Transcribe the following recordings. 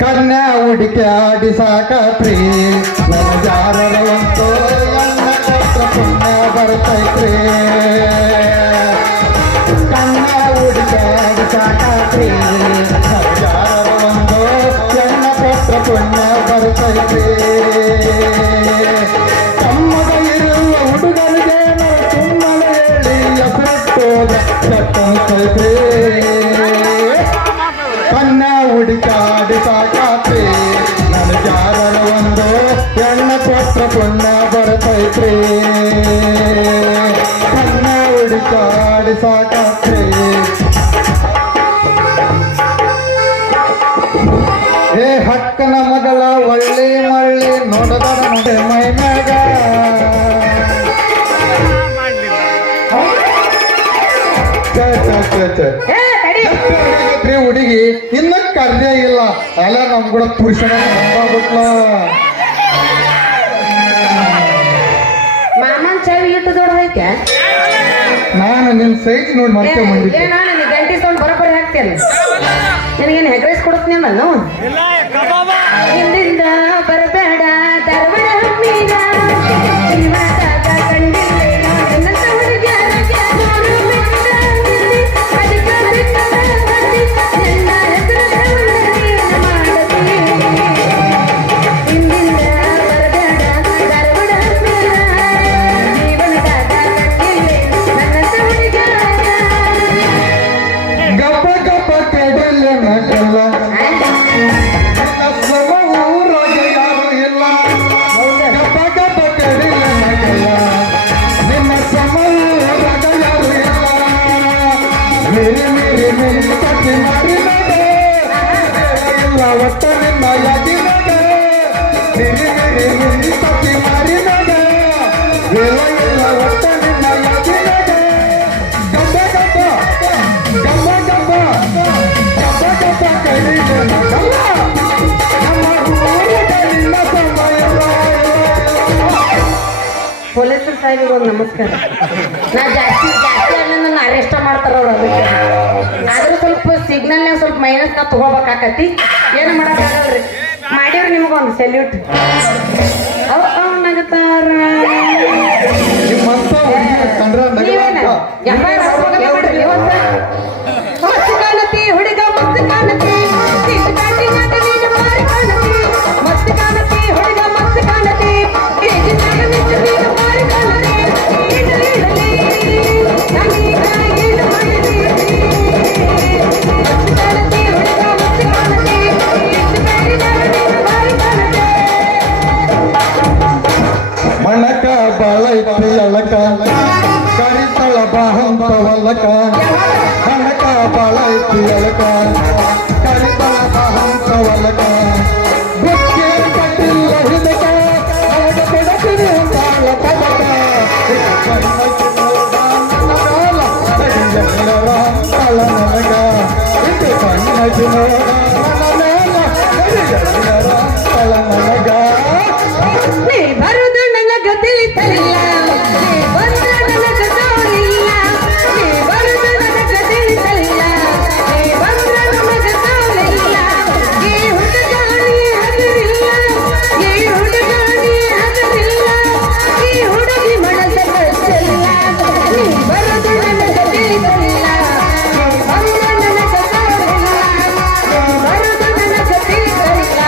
ಕನ್ಯಾ ಹುಡುಕ್ಯಾಡಿ ಸಾಕತ್ರಿ ನನ್ನ ಜಾರವಂತೋ ನನ್ನ ಪತ್ರ ಪುಣ್ಯ ಬರ್ತೈತ್ರಿ ಕನ್ಯಾ ಹುಡುಕ್ಯಾಡಿ ಸಾಕತ್ರಿ ನನ್ನ ಜಾರವಂತೋ ನನ್ನ ಪತ್ರ ಪುಣ್ಯ ಬರ್ತೈತ್ರಿ ತಮ್ಮದ ಇರುವ ಹುಡುಗರಿಗೆ ಸುಮ್ಮನೆ ಹೇಳಿ ಹೆಸರಿಟ್ಟೋದ ಚಟ್ಟೈತ್ರಿ ಕನ್ಯಾ ಹುಡುಕಾಡಿ ಸಾಕಾತ್ರಿ ನನ್ನ ಜಾರರ ಒಂದು ಹೆಣ್ಣ ಪತ್ರ ಪುಣ್ಯ ಬರ್ತೈತ್ರಿ ಕನ್ಯಾ ಹುಡುಕಾಡಿ ಸಾಕಾತ್ರಿ ಏ ಹಕ್ಕನ ಮಗಳ ಒಳ್ಳೆ ಮಳ್ಳಿ ನೋಡದ ನಡೆ ಮೈ ಮ್ಯಾಗ ಹುಡುಗಿ ಇನ್ನ ಕರ್ಯ ಇಲ್ಲ ಅಲ್ಲ ನಮ್ ಕೂಡ ಪುರುಷನ ಬಿಟ್ಲ ಮಾಮನ್ ಚಾವಿ ಇಟ್ಟು ದೊಡ್ಡ ಐತೆ ನಾನು ನಿನ್ ಸೈಜ್ ನೋಡಿ ಮತ್ತೆ ಬಂದಿದ್ದೆ ನಾನು ಗಂಟೆ ಸೌಂಡ್ ಬರೋಬ್ಬರಿ ಹಾಕ್ತೇನೆ ನಿನಗೇನು ಹೆಗ್ರೈಸ್ ಕೊಡುತ್ತೀನಿ ನಾನು ಹಿಂದಿಂದ ಬರಬೇಡ ಧಾರವಾಡ ಹಮ್ಮಿನ ಒಟ್ಟ ನಿನ್ನ ಯಾದಿನಾಗ ಸತಿ ಮಾರಿನಾಗ ವೇಳ ಇಲ್ಲ ಒಟ್ಟ ನಿನ್ನ ಯಾದಿನಾಗ ಗಬ್ಬ ಗಬ್ಬ ಗಬ್ಬ ಗಬ್ಬ ಗಬ್ಬ ಗಬ್ಬ ಕೈಲಿಗೆ ನಗಲ್ಲ ನಮ್ಮ ಊರಿಗೆ ನಿನ್ನ ಸಮಯ ಪೊಲೀಸರು ಸಾಹೇಬಿಗೆ ಒಂದು ನಮಸ್ಕಾರ ನಾ ಜಾಸ್ತಿ ನನ್ನ ಅರೆಸ್ಟ್ ಮಾಡ್ತಾರ ಅವ್ರು ಅದಕ್ಕೆ ಆದ್ರೂ ಸ್ವಲ್ಪ ಸಿಗ್ನಲ್ ಸ್ವಲ್ಪ ಮೈನಸ್ ನಾ ತಗೋಬೇಕಾಕತಿ ಏನು ಮಾಡಕ್ಕಾಗಲ್ರಿ ಮಾಡಿವ್ರಿ ನಿಮಗೊಂದು ಸೆಲ್ಯೂಟ್ ಅವನಾಗತ್ತಾರ ಮಸ್ತ್ ಕಾಣತಿ ಹುಡುಗ ಮಸ್ತ್ ಕಾಣತಿ ಮಸ್ತ್ ಕಾಣತಿ ಹುಡುಗ ಮಸ್ತ್ ಕಾಣತಿ ಮಣಕ ಬಾಳೈತಿ ಅಳಕ ಕರಿತಳ ಬಾಹಂತ ವಲ್ಲಕ ಮಣಕ ಬಾಳೈತಿ ಅಳಕ ಕರಿತಳ ಬಾಹಂತ ವಲ್ಲಕ ಬುಕ್ಕೆ ಕಟ್ಟಿಲ್ಲ ಹಿದಕ ಅವನ ಕೊಡಕಿನಿ ಬಾಳ ಪದಕ ನನಗ ಇದು ಕಣ್ಣಜಿನ ನನಗ ನೀ ಬರುದು ನನಗ ತಿಳಿತಲಿಲ್ಲ ನೀ ಬಂದ ನನಗ ತೋಲಿಲ್ಲ ನೀ ಬರುದು ನನಗ ತಿಳಿತಲಿಲ್ಲ ನೀ ಬಂದ ನನಗ ತೋಲಿಲ್ಲ ಈ ಹುಡುಗ ನೀ ಹದಿರಿಲ್ಲ ಈ ಹುಡುಗ ನೀ ಹದಿರಿಲ್ಲ ಈ ಹುಡುಗಿ ಮನಸ ಕಚ್ಚಲ್ಲ ನೀ ಬರುದು ನನಗ ತಿಳಿತಲಿಲ್ಲ ನೀ ಬಂದ ನನಗ ತೋಲಿಲ್ಲ ನೀ ಬರುದು ನನಗ ತಿಳಿತಲಿಲ್ಲ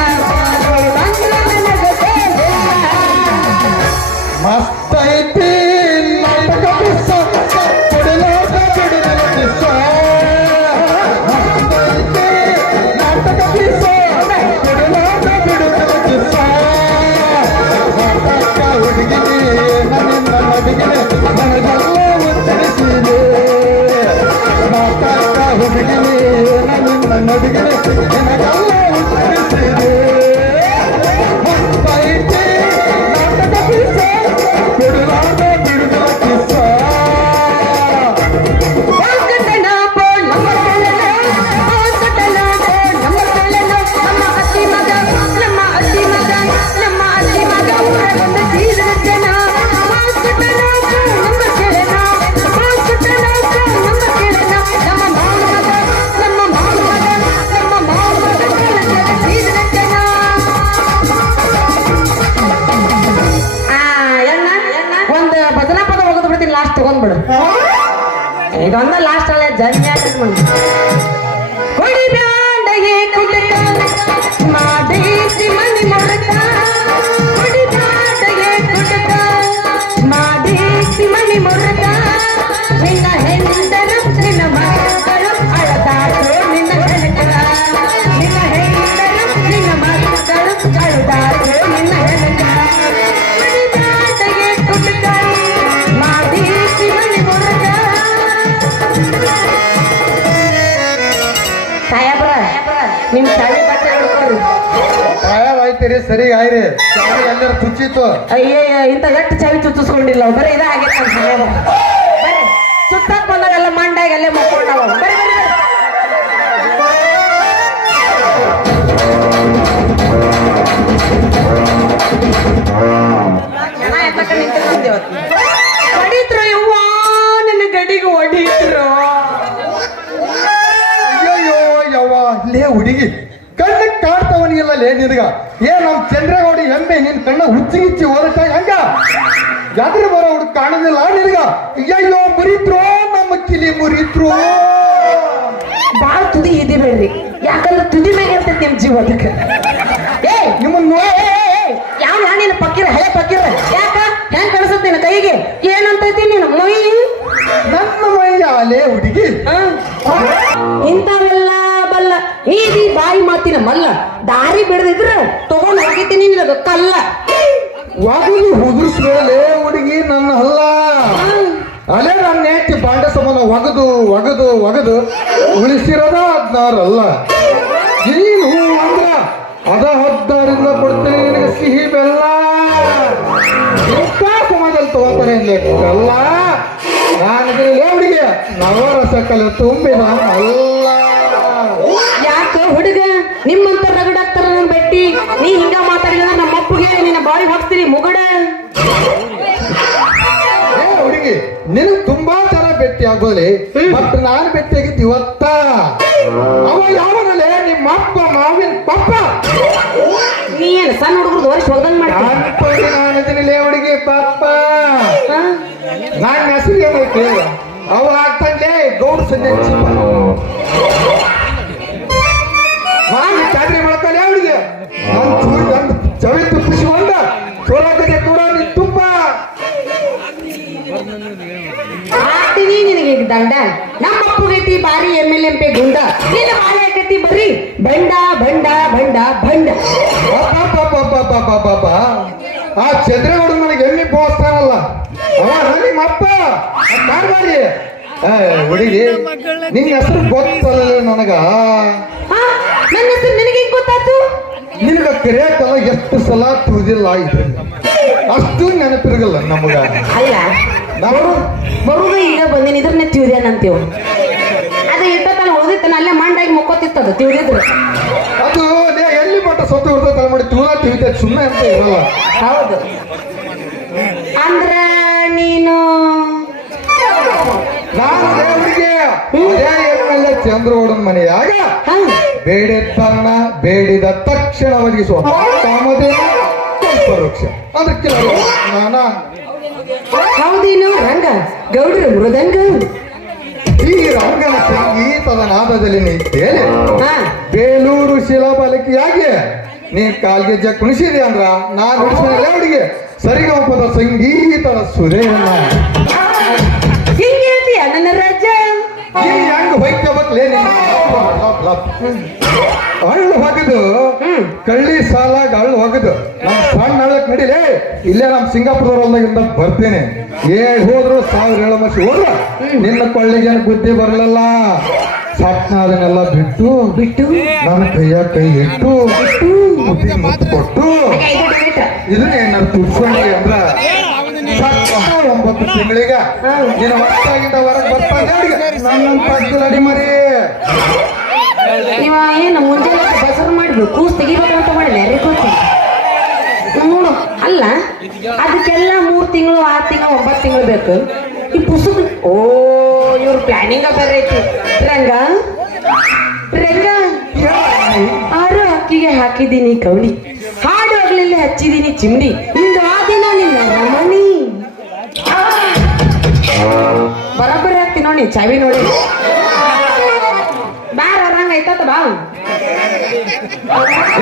ನೀ ಬಂದ ನನಗ ಮಸ್ತ್ ಐತಿ ನಾಟಕ ಬಿಸ ಬಿಡಲಾಟ ಬಿಡಲ ಬಿಸ ಮಸ್ತ್ ಐತಿ ನಾಟಕ ಬಿಸ ಬಿಡಲಾಟ ಬಿಡಲ ಬಿಸ ನಾಟಕ ಹುಡುಗಿನಿ ನನ್ನ ನಡಿಗಿನಿ ನನಗೆಲ್ಲ ಉತ್ತರಿಸಿದೆ ನಾಟಕ ಹುಡುಗಿನಿ ನನ್ನ ನಡಿಗಿನಿ ನನಗೆಲ್ಲ ಉತ್ತರಿಸಿದೆ ಮಸ್ತ್ ಐತಿ ನಾಟಕ ಬಿಸ ಬಿಡಲಾಟ ಬಿಡಲ ಬಿಸ ನಮ್ಮ ಇದೊಂದ ಲಾಸ್ಟ್ ಅಲ್ಲ ಜನ್ಯಾಟ ಕೊಡಿ ಬ್ಯಾಂಡಗೆ ಕುಟಕ ಮಾದೇಸಿ ಮನಿ ಮೊರಕ ಕೊಡಿ ಬ್ಯಾಂಡಗೆ ಕುಟಕ ಮಾದೇಸಿ ಮನಿ ಮೊರಕ ನಿನ್ನ ಹೆಂಡರು ನಿನ್ನ ಮಕ್ಕಳು ಅಳದಾರು ನಿನ್ನ ಹೆಣಕರ ನಿನ್ನ ಹೆಂಡರು ನಿನ್ನ ಮಕ್ಕಳು ಅಳದಾರು ನಿನ್ನ ಹೆಣಕರ ಕೊಡಿ ಬ್ಯಾಂಡಗೆ ಕುಟಕ ಮಾದೇಸಿ ಮನಿ ಮೊರಕ ಸಾಯಬ್ರ ನಿಮ್ ಸಾಳಿ ಬಟ್ಟೆ ಹಿಡ್ಕೊಳ್ರಿ ಆಯ್ತೀರಿ ಸರಿ ಆಯ್ರಿ ಚಾವಿ ಎಲ್ಲರ ತುಚ್ಚಿತ್ತು ಅಯ್ಯಯ್ಯ ಇಂಥ ಗಟ್ಟಿ ಚಾವಿ ಚುಚ್ಚಿಸ್ಕೊಂಡಿಲ್ಲ ಬರೀ ಇದಾಗೈತೆ ನಮ್ಮ ಸಾಯಬ್ರ ಬರ್ರಿ ಸುತ್ತಾಕ್ ಬಂದಾಗೆಲ್ಲ ಮಂಡಾಗ ಅಲ್ಲೇ ಮಕ್ಕೊಂಡವ ಬರ್ರಿ ಬರ್ರಿ ಜನ ಎತ್ತಕ ನಿಂತಿರ್ತೀವಿ ಹೊಡಿತ್ರು ಯವ್ವ ನನ್ನ ಗಡಿಗೆ ಹೊಡಿತ್ರು ಅಯ್ಯೋ ಯವ್ವ ಲೇ ಹುಡುಗಿ ಕಣ್ಣು ಕಾಡ್ತವನಿಗಿಲ್ಲ ಲೇ ನಿನಗ ನಮ್ ಚಂದ್ರಗೌಡಿ ಎಮ್ಮೆ ನಿನ್ ಕಣ್ಣ ಹುಚ್ಚಿ ಹೋದಟ ಹಂಗ ಜಾತ್ರೆ ಬರೋ ಹುಡುಗ ಕಾಣೋದಿಲ್ಲ ನಿನಗ ಅಯ್ಯಯ್ಯೋ ಮುರಿತ್ರೋ ನಮ್ಮ ಕಿಲಿ ಮುರಿತ್ರೋ ಬಾಳ ತುದಿ ಇದೆ ಬೇಡ್ರಿ ಯಾಕಂದ್ರೆ ತುದಿ ಮ್ಯಾಗ ಇರ್ತೈತಿ ನಿಮ್ ಜೀವ ಅದಕ್ಕೆ ನಿಮ್ಮನ್ನ ಯಾವ ನೀನು ಪಕ್ಕಿರ ಹಳೆ ಪಕ್ಕಿರ ಯಾಕ ಹೆಂಗ್ ಕಳ್ಸತ್ ನಿನ್ನ ಕೈಗೆ ಏನಂತೈತಿ ನೀನು ಮೈ ನನ್ನ ಮೈಯ ಲೇ ಹುಡುಗಿ ಇಂಥವೆಲ್ಲ ಬಲ್ಲ ನೀದಿ ಬಾಯಿ ಮಾತಿನ ಮಲ್ಲ ದಾರಿ ಬಿಡದಿದ್ರ ತಗೊಂಡ್ ಹೋಗಿದ್ದೀನಿ ನಿನಗ ಕಲ್ಲ ವಾಗುದು ಹುದುರ್ಸ್ಮೇಲೆ ಹುಡುಗಿ ನನ್ನ ಹಲ್ಲ ಅಲ್ಲೇ ನನ್ನ ಹೆಂಡತಿ ಬಾಂಡೆ ಸಮಾನ ಒಗದು ಉಳಿಸಿರೋದ 16 ಅಲ್ಲ ನೀನು ಅಂದ್ರ ಅದ 16ರಿಂದ ಕೊಡ್ತೀನಿ ನಿನಗೆ ಸಿಹಿ ಬೆಲ್ಲ ಇಂಥ ಸಮಾಜದಲ್ಲಿ ತಗೋತಾರೆ ಬೆಲ್ಲ ನಾನು ಹುಡುಗಿ ನವರಸ ಕಲೆ ತುಂಬಿದ ಅಲ್ಲ ಯಾಕ ಹುಡುಗ ನಿಮ್ಮಂತ ರಗಡಾಗ್ತಾರ ನನ್ ಬೆಟ್ಟಿ ನೀ ಹಿಂಗ ಮಾತಾಡಿದ್ರೆ ನಮ್ಮ ಅಪ್ಪಗೆ ನಿನ್ನ ಬಾಯಿ ಹಾಕ್ತೀರಿ ಮುಗಡ ಹುಡುಗಿ ನಿನಗ್ ತುಂಬಾ ಜನ ಭೇಟಿ ಆಗೋಲಿ ಬಟ್ ನಾನು ಭೇಟಿ ಆಗಿದ್ದು ಇವತ್ತ ಅವ ಯಾವಾಗಲೇ ನಿಮ್ಮ ಅಪ್ಪ ಮಾವಿನ ಪಪ್ಪ ನೀ ಏನ್ ಸಣ್ಣ ಹುಡುಗರು ವರ್ಷ ಹೋದಂಗ್ ಮಾಡ್ತೀನಿ ನಾನದಿನಲೇ ಹುಡುಗಿ ಪಪ್ಪ ನಾನ್ ಹೆಸರು ಏನೈತಿ ಅವ ಆಗ್ತಾನೆ ಗೌಡ ಸಂಜೆ ನಾನು ಚಾಕ್ರಿ ಮಾಡ್ತಾನೆ ಅವಳಿಗೆ ನಾನು ಚೂರಿ ಒಂದು ಚವಿ ತುಪ್ಪಿಸಿಕೊಂಡ ಚೋರಾಕತೆ ಕೂಡ ನೀ ತುಪ್ಪ ಆಗ್ತೀನಿ ನಿನಗೆ ದಂಡ ನಮ್ಮ ಅಪ್ಪಗೈತಿ ಬಾರಿ MLMP ಗುಂಡ ನಿನ್ನ ಬಾರಿ ಆಕೈತಿ ಬರ್ರಿ ಬಂಡ ಬಂಡ ಬಂಡ ಬಂಡ ಪಾಪ ಆ ಚಂದ್ರಗೌಡ ನನಗೆ ಎಮ್ಮಿ ಬೋಸ್ತಾನಲ್ಲ ಅವ ನಿಮ್ಮ ಅಪ್ಪ ಮಾಡ್ಬಾರಿ ಹುಡುಗಿ ನಿನ್ನ ಹೆಸರು ಗೊತ್ತಲ್ಲ ನನಗ ಹಾ ನನ್ನ ಹೆಸರು ನಿನಗೆ ಗೊತ್ತಾಯ್ತು ನಿನಗ ಕರೆಯಕ್ಕಲ್ಲ ಎಷ್ಟು ಸಲ ತುದಿಲ್ಲ ಇದ್ರಿಂದ ಅಷ್ಟು ನೆನಪಿರಗಲ್ಲ ನಮಗ ಅಲ್ಲ ಬರುದ ಈಗ ಬಂದಿನ ಇದ್ರನ್ನೇ ತಿವ್ದೇನಂತೀವ್ ಅದು ಇಟ್ಟತನ ಉಳಿದಿತ್ತನ ಅಲ್ಲೇ ಮಂಡಾಗಿ ಮುಕ್ಕೋತಿತ್ತದು ತಿವ್ದಿದ್ರು ಅದು ಎಲ್ಲಿ ಮಟ್ಟ ಸೊತ್ತು ಇರ್ತದೆ ತಲೆ ಮಾಡಿ ತೂರ ತಿವಿತ ಸುಮ್ಮನೆ ಅಂತ ಇರಲ್ಲ ಹೌದು ಅಂದ್ರ ನೀನು ನಾನು ದೇವರಿಗೆ ಅದೇ ಚಂದ್ರಗೌಡನ ಮನೆಯಾಗ ಬೇಡಿದ್ದನ್ನ ಬೇಡಿದ ತಕ್ಷಣ ಒದಗಿಸುವ ಕಾಮಧೇನು ಪರೋಕ್ಷ ಅದಕ್ಕೆ ನಾನ ಹೌದೇನು ರಂಗ ಗೌಡ್ರ ಮೃದಂಗ ಈ ರಂಗನ ಸಂಗೀತದ ನಾದದಲ್ಲಿ ನಿಂತೇನೆ ಬೇಲೂರು ಶಿಲಾಬಾಲಕಿಯಾಗಿ ನೀ ಕಾಲ್ಗೆಜ್ಜ ಕುಣಿಸಿದೆ ಅಂದ್ರ ನಾನು ನುಡಿಸಿದ ಹುಡುಗಿ ಸರಿಗಮಪದ ಸಂಗೀತದ ಸುರೇನ ಹಿಂಗೆ ಹೇಳ್ತೀಯ ನನ್ನ ರಾಜ ಈ ಹೆಂಗ್ ಹೊಯ್ಕೋಬೇಕಲೇ ಹಳ್ಳು ಹೋಗದು ಕಳ್ಳಿ ಸಾಲಾಗ ಹಳ್ಳು ಹೋಗದು ನಮ್ ಸಣ್ಣ ಹಳ್ಳಕ್ ನಡಿಲೇ ಇಲ್ಲೇ ನಮ್ ಸಿಂಗಾಪುರದವರಲ್ಲಿಂದ ಬರ್ತೇನೆ ಹೋದ್ರು 1000 ಹೇಳಮಸಿ ಹೋದ್ರ ನಿನ್ನ ಕೊಳ್ಳಿಗೆ ಬುದ್ಧಿ ಬರಲಿಲ್ಲ ಸಟ್ನ ಅದನ್ನೆಲ್ಲ ಬಿಟ್ಟು ನನ್ನ ಕೈಯ ಕೈ ಇಟ್ಟು ಬುದ್ಧಿ ಮುತ್ತು ಕೊಟ್ಟು ಇದನ್ನ ಏನಾರು ತುಡ್ಸ್ಕೊಂಡಿ ಅಂದ್ರ 9 ತಿಂಗಳಿಗ ನೀನು ಹೊತ್ತಾಗಿಂದ ಹೊರಗೆ ಬರ್ತಾನೆ ನನ್ನ ರೆಡಿ ಮರಿ ನೀವ ಏನು ಮುಂಜಾನೆ ಬಸರು ಮಾಡಿದ್ರು ಕೂಸ್ ತೆಗಿಬೇಕಂತ ಮಾಡಿಲ್ಲ ಯಾರೇ ಕೂಸ್ ನೋಡು ಅಲ್ಲ ಅದಕ್ಕೆಲ್ಲ 3 ತಿಂಗಳು 6 ತಿಂಗಳು 9 ತಿಂಗಳು ಬೇಕು ಈ ಪುಸ್ತಕ ಓ ಇವ್ರ ಪ್ಲಾನಿಂಗ ಬೇರೆ ಐತಿ ರಂಗ ಆರು ಅಕ್ಕಿಗೆ ಹಾಕಿದ್ದೀನಿ ಕವಳಿ ಹಾಡು ಆಗ್ಲಿಲ್ಲ ಹಚ್ಚಿದೀನಿ ಚಿಮ್ಡಿ ಇಂದು ಆ ದಿನ ನಿನ್ನ ರಮಣಿ ಬರಬರಿ ಆಗ್ತಿ ನೋಡಿ ಚಾವಿ ನೋಡಿ ಬಾರ ಅವ್ರಂಗ ಐತತ್ತ ಬಾ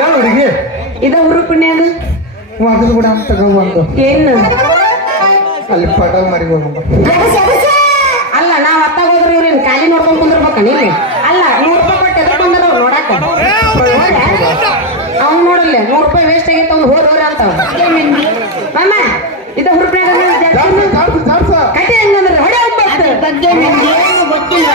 ಏನು ಹುಡುಗಿ ಇದ ಹುರುಪಿಣ್ಯ ಅದು ಒಗದು ಬಿಡ ಅಂತ ಒಂದು ಏನು ಅಲ್ಲಿ ಪಟಲ್ ಮರಿ ಹೋಗಮ್ಮ ಅಲ್ಲ ನಾವ್ ಅತ್ತಾಗ ಹೋದ್ರೆ ಇವ್ರೇನ್ ಖಾಲಿ ನೋಡ್ಕೊಂಡ್ ಕುಂದಿರ್ಬೇಕ ನೀನು ಅಲ್ಲ 100 ರೂಪಾಯಿ ಕೊಟ್ಟು ಎದಕ್ ಬಂದ ನೋಡ್ ನೋಡಾಕ ಅವ್ನು ನೋಡಲ್ಲ 100 ರೂಪಾಯಿ ವೇಸ್ಟ್ ಆಗೈತೆ ಅವ್ನು ಹೋದ್ರ ಅಂತ ಮಾಮ ಇದ ಹುರುಪಿಣ್ಯ ಕಟ್ಟಿ ಹೆಂಗಂದ್ರೆ ಹೊಡೆ ಬಗ್ಗೆ ನಿಮ್ಗೆ ಏನು ಗೊತ್ತಿಲ್ಲ